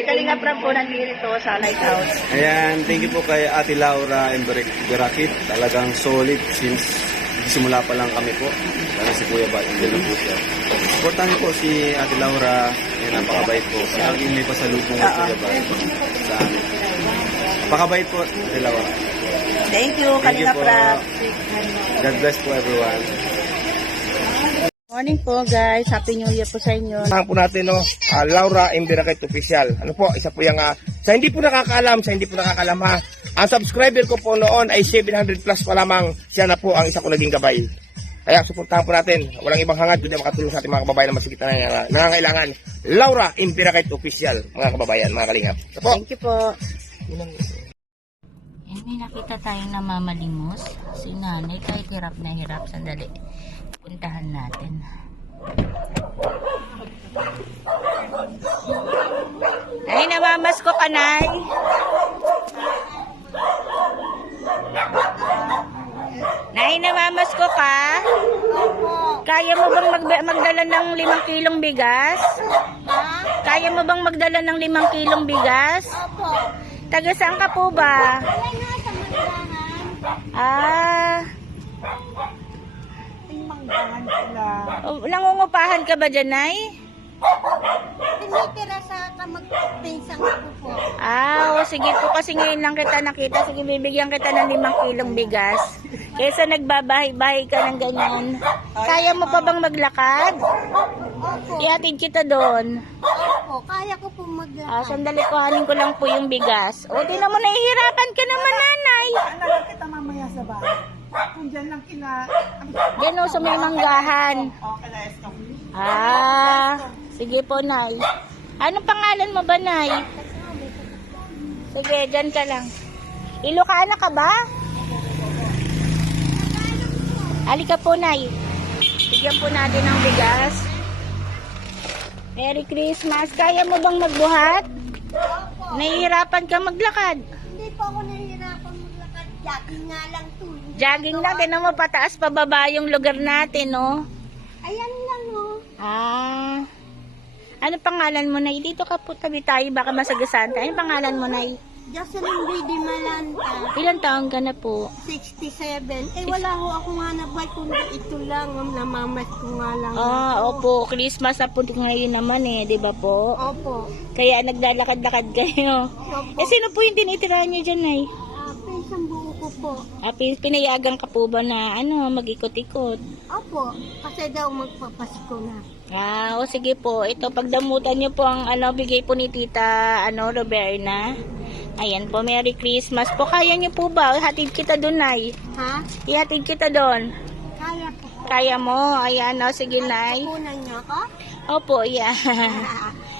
Kalinga Prab po nandito sa Lighthouse. Ayan, thank you po kay Ate Laura and Berakit. Talagang solid since simula pa lang kami po. Lalo si Kuya Bat, hindi lang po siya. Supportan niyo po si Ate Laura. Ayan, napakabait po. Laging may pasalubong at Kuya Bat sa amin. Napakabait po, Ate Laura. Thank you, Thank you Kalinga po. Prab. God bless po everyone. Morning po guys, Happy New Year po sa inyo. Saan po natin, no? Laura Imbirakit Official. Ano po, isa po yung, sa hindi po nakakaalam, ha. Ang subscriber ko po noon ay 700 plus pa lamang. Siya na po ang isa ko naging gabay. Kaya suportahan po natin. Walang ibang hangad, kundi makatulong sa ating mga kababayan na masigit na nangangailangan. Laura Imbirakit Official, mga kababayan, mga kalingap. Ito po. Thank you po. May nakita tayong namamalimos. Si nanay kahit hirap na hirap. Sandali. Puntahan natin. Ay, namamas ko ka, Nay. Nay, namamas ko ka? Kaya mo bang magdala ng 5 kilong bigas? Kaya mo bang magdala ng 5 kilong bigas? Opo. Taga saan ka po ba? Wala nga sa Mandangan. Ah, Manggangan sila. nangungupahan ka ba dyan, Nay? Tinitira sa kamagpinsang ko po. Ah, o sige po kasi ngayon lang kita nakita. Sige, bibigyan kita ng 5 kilong bigas. Kesa nagbabahay-bahay ka ng ganyan. Kaya mo pa bang maglakad? Opo. Ihatid kita doon. Opo. Kaya ko po Ah, sandali, kuhanin ko lang po yung bigas. O, di naman nahihirapan ka naman, nanay. Alam kita mamaya sa bahay. Kung dyan lang Gano sa may manggahan. Okay na esto. Ah, sige po, nay. Anong pangalan mo ba, nay? Sige, dyan ka lang. Ilocana ka ba? Halika po, nay. Bigyan po natin ng bigas. Merry Christmas. Kaya mo bang magbuhat? Opo. Nahihirapan ka maglakad. Hindi po ako nahihirapan maglakad. Jogging nga lang to. Jogging lang. Tinan mo, pataas pababa yung lugar natin, no? Ayan lang oh. Ah. Ano pangalan mo, Nay? Dito ka po, tabi tayo. Baka masagasaan tayo. Ano pangalan mo, Nay? Jocelyn Brady Malanta. Ilang taon ka na po? 67. Wala ho akong hanap buhay kundi ito lang. Namamas ko nga lang. Ah, opo. Christmas na po ngayon naman eh. Di ba po? Opo. Kaya naglalakad-lakad kayo. Opo. Eh, sino po yung tinitirahan nyo dyan, Nay? Isang buo ko po. Ah, pinayagan ka po ba na mag-ikot-ikot? Opo. Kasi daw magpapasko na. Ah, o sige po. Ito, pagdamutan nyo po ang bigay po ni Tita, Roberna. Ayan po, Merry Christmas po. Kaya nyo po ba? Hatid kita doon, Nay. Ha? Ihatid kita doon. Kaya po. Kaya mo? Ayan, sige, Nay. Kukunan niyo ako? Opo, yan.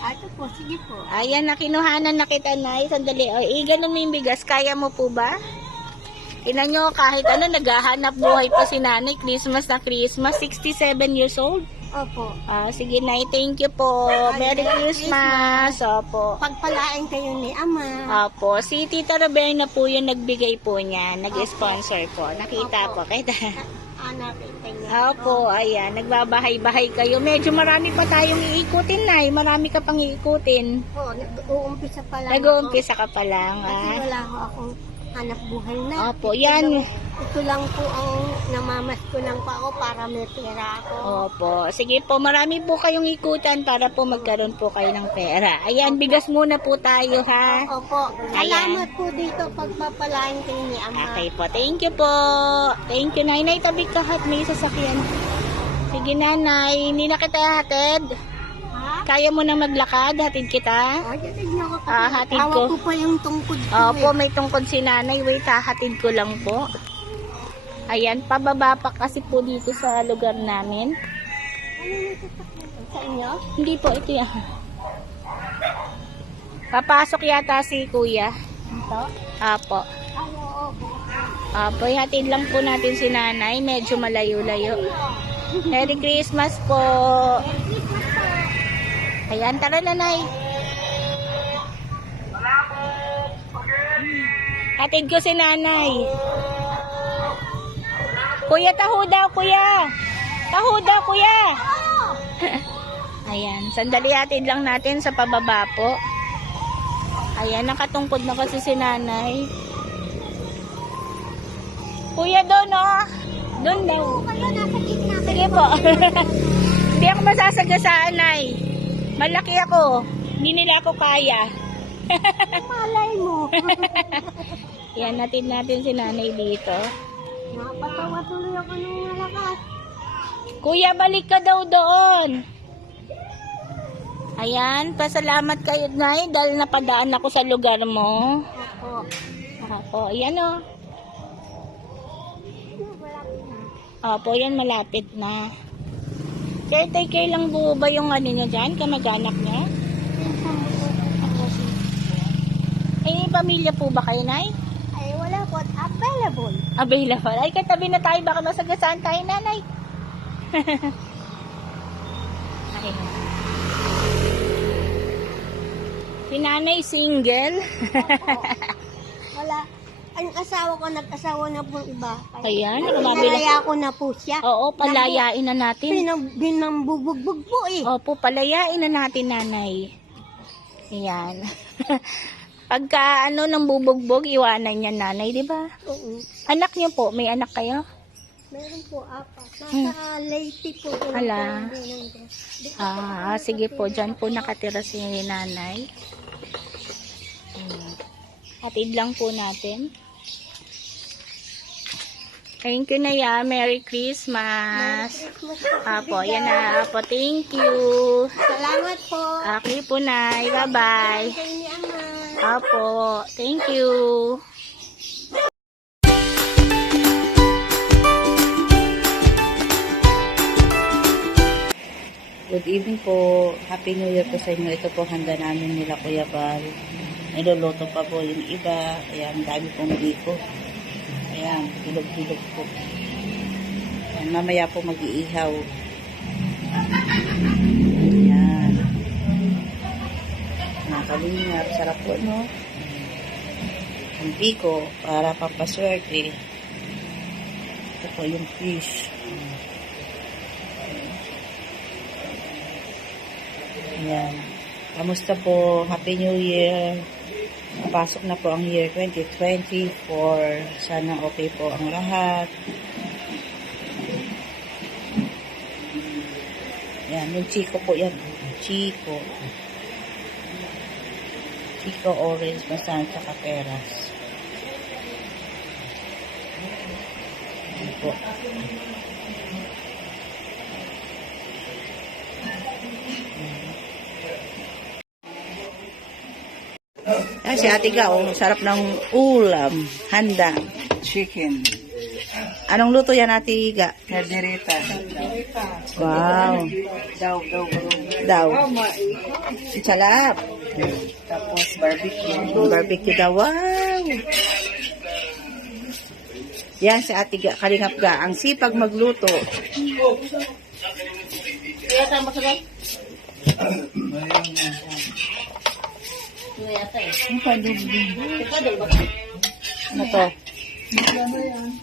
Ito po, sige po. Ayan, nakinuhanan na kita, Nay. Sandali. O, ganun mo yung bigas. Kaya mo po ba? Tingnan nyo, kahit naghahanap buhay pa si Nanay. Christmas na Christmas. 67 years old. Opo. Ah, sige, Nay. Thank you po. Merry Christmas. Opo. Pagpalain kayo ni Ama. Opo. Si Tita Roberna po yung nagbigay po niya. Nag-sponsor po. Nakita po. Kita. Hanapin kayo. Opo, ayan. Nagbabahay-bahay kayo. Medyo marami pa tayong iikutin, Nay. Marami ka pang iikutin. Oo, nag-uumpisa pa lang. Nag-uumpisa ka pa lang, Kasi wala ho akong hanap buhay na. Opo, yan. Ito lang po ang namamas ko lang pa ako para may pera ako. Opo. Sige po, marami po kayong ikutan para po magkaroon po kayo ng pera. Ayan, bigas muna po tayo, ha? Opo. Ayan. Salamat po dito pagpapalain kayo ni Ama. Okay po, thank you po. Thank you, Nay. Nay, tabi ka hat, may sasakyan. Sige, Nanay. Hindi na kita hatid. Ha? Kaya mo na maglakad? Hatid kita? O, hatid niyo ako. Ah, hatid Hawak ko. ko pa yung tungkod ko Opo, may tungkod si Nanay. Wait, hatid ko lang po. Ayan, pababa pa kasi po dito sa lugar namin. Ano nito sa inyo? Hindi po, ito yan. Papasok yata si Kuya. Ito? Apo. Ay, oo. Apo, hatid lang po natin si Nanay. Medyo malayo-layo. Merry Christmas po. Ayan, tara, Nanay. Hatid ko si Nanay. Kuya, taho daw, Kuya. Taho daw, Kuya. Ayan, sandali hatid lang natin sa pababa po. Ayan, nakatungkod na kasi si nanay. Kuya, doon oh. Doon daw. Sige po. Hindi ako masasagasaan, Nay. Malaki ako. Hindi nila ako kaya. Malay mo. Yan, natin si nanay dito. Napatawa tuloy ako ng malakas. Kuya, balik ka daw doon. Ayan, pasalamat kayo, Nay, dahil napadaan ako sa lugar mo. Ako. Opo, ayan o. Opo, yan malapit na. Caretaker lang po ba yung ano nyo dyan? Kamag-anak nyo? Ay, pamilya po ba kayo, Nay? Ay, wala po. Available. Available. Ay, katabi na tayo. Baka masagasaan tayo, Nanay. Ay. Si Nanay single. Wala. Ang asawa ko, nag-asawa na po iba. Ayan, nakamabila. Pinalaya ko na po siya. Oo, palayain na natin. Binambubugbog po eh. Opo, palayain na natin, Nanay. Ayan. Pagka nang bubugbog, iwanan niya, Nanay, di ba? Oo. Anak niyo po, may anak kayo? Meron po apat. Nasa Leyte po. Ala. Sige po, dyan po nakatira si Nanay. Hatid lang po natin. Thank you na ya. Merry Christmas. Apo, yan na. Apo, thank you. Salamat po. Okay po, Nay. Bye-bye. Sa inyo, Ama. Apo, thank you. Good evening po. Happy New Year po sa inyo. Ito po handa namin nila Kuya Val. Niluluto pa po yung iba. Ayan, dami pong biko. Ayan, hilog-hilog po. Ayan, mamaya po mag-iihaw. Ayan. Nakalingap. Sarap po, no? Ang biko para pampaswerte. Ito po yung fish. Ayan. Kamusta po? Happy New Year. Pasok na po ang year 2024. Sana okay po ang lahat. Ayan. Yung Chico po yan. Chico. Chico Orange. Masan sa Kaperas. Ayan po. Ay, si Ate Gao, sarap ng ulam, handa. Chicken. Anong luto yan, Ate Ga? Cadereta. Wow. Daw. Daw. Sarap. Tapos barbecue. Barbecue daw. Wow. Yan si Ate Ga, Kalingap Ga. Ang sipag magluto. Ano to?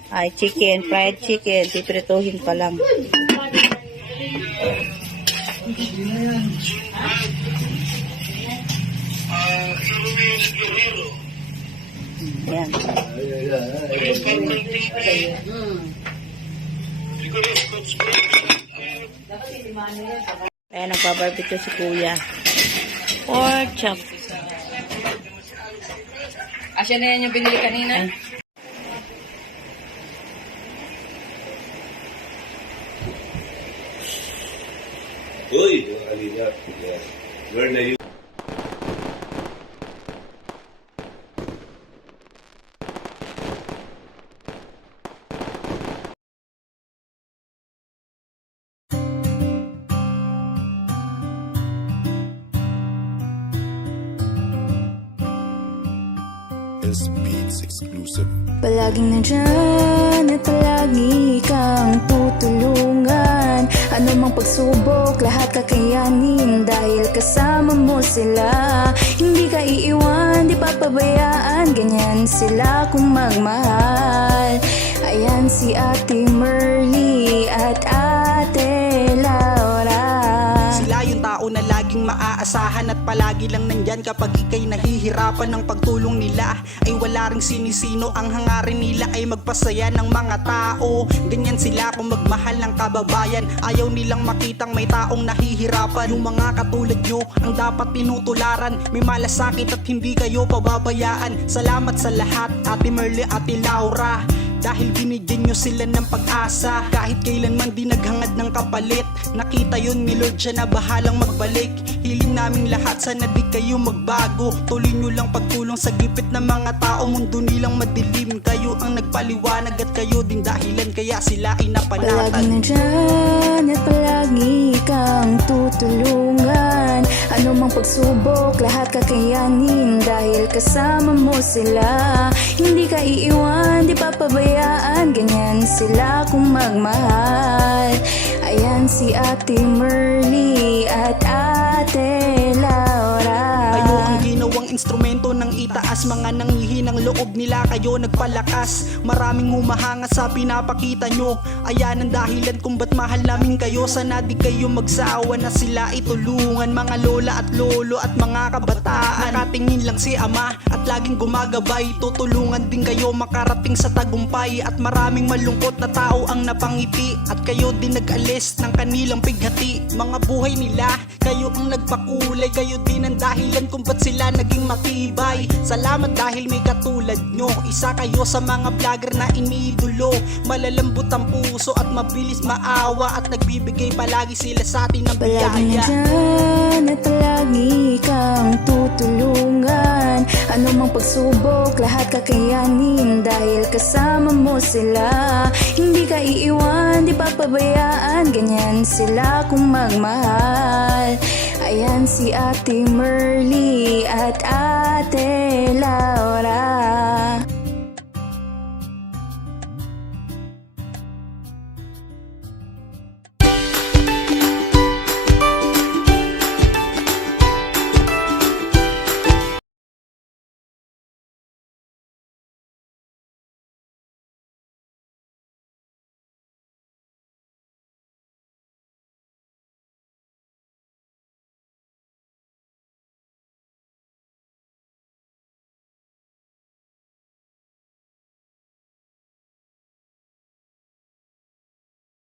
Ay, chicken, fried chicken. Piprituhin pa lang. Ayan. Ayan, nagpa-barbecue si Kuya. Pork chop. Asya na yan yung binili kanina? Uy, Kalingap. Where na yun? S Beats exclusive. Palaging nandyan at palagi kang tutulungan. Ano mang pagsubok, lahat kakayanin. Dahil kasama mo sila. Hindi ka iiwan, di papabayaan. Ganyan sila kung magmahal. Ayan si Ate Merly at Ate Laura. Sila yung tao na lagi laging maaasahan at palagi lang nandyan kapag ikay nahihirapan. Ng pagtulong nila ay wala ring sinisino, ang hangarin nila ay magpasaya ng mga tao. Ganyan sila kung magmahal ng kababayan, ayaw nilang makitang may taong nahihirapan. Yung mga katulad nyo ang dapat tinutularan, may malasakit at hindi kayo pababayaan. Salamat sa lahat, Ate Merly, Ate Laura, dahil binigyan nyo sila ng pag-asa. Kahit kailanman di naghangad ng kapalit, nakita yun ni Lord, siya na bahalang magbalik. Hiling naming lahat, sana di kayo magbago. Tuloy nyo lang pagtulong sa gipit ng mga tao. Mundo nilang madilim, kayo ang nagpaliwanag at kayo din dahilan kaya sila ay Palagi napanatan. nandyan at palagi kang tutulungan. Ano mang pagsubok, lahat kakayanin dahil kasama mo sila. Hindi ka iiwan, di papabayaan, ganyan sila kung magmahal. Ayan si Ate Merly at Ate Laura. Kayo ang ginawang instrumento ng itaas, mga nanghihinang loob nila kayo nagpalakas. Maraming humahanga sa pinapakita nyo, ayan ang dahilan kung ba't mahal namin kayo. Sana di kayo magsawa na sila itulungan, mga lola at lolo at mga kabataan. Nakatingin lang si ama at laging gumagabay, tutulungan din kayo makarating sa tagumpay. At maraming malungkot na tao ang napangiti at kayo din nag-alis ng kanilang pighati. Mga buhay nila, kayo ang nagpakulay, kayo din ang dahilan kung ba't sila naging matibay. Salamat dahil may katulad nyo, isa kayo sa mga vlogger na iniidolo. Malalambot ang puso at mabilis maawa, at nagbibigay palagi sila sa atin ng Palagi biyaya. nandyan at palagi kang tutulungan. Ano mang pagsubok, lahat kakayanin dahil kasama mo sila. Hindi ka iiwan, di papabayaan, ganyan sila kung magmahal. Ayan si Ate Merly at Ate Laura.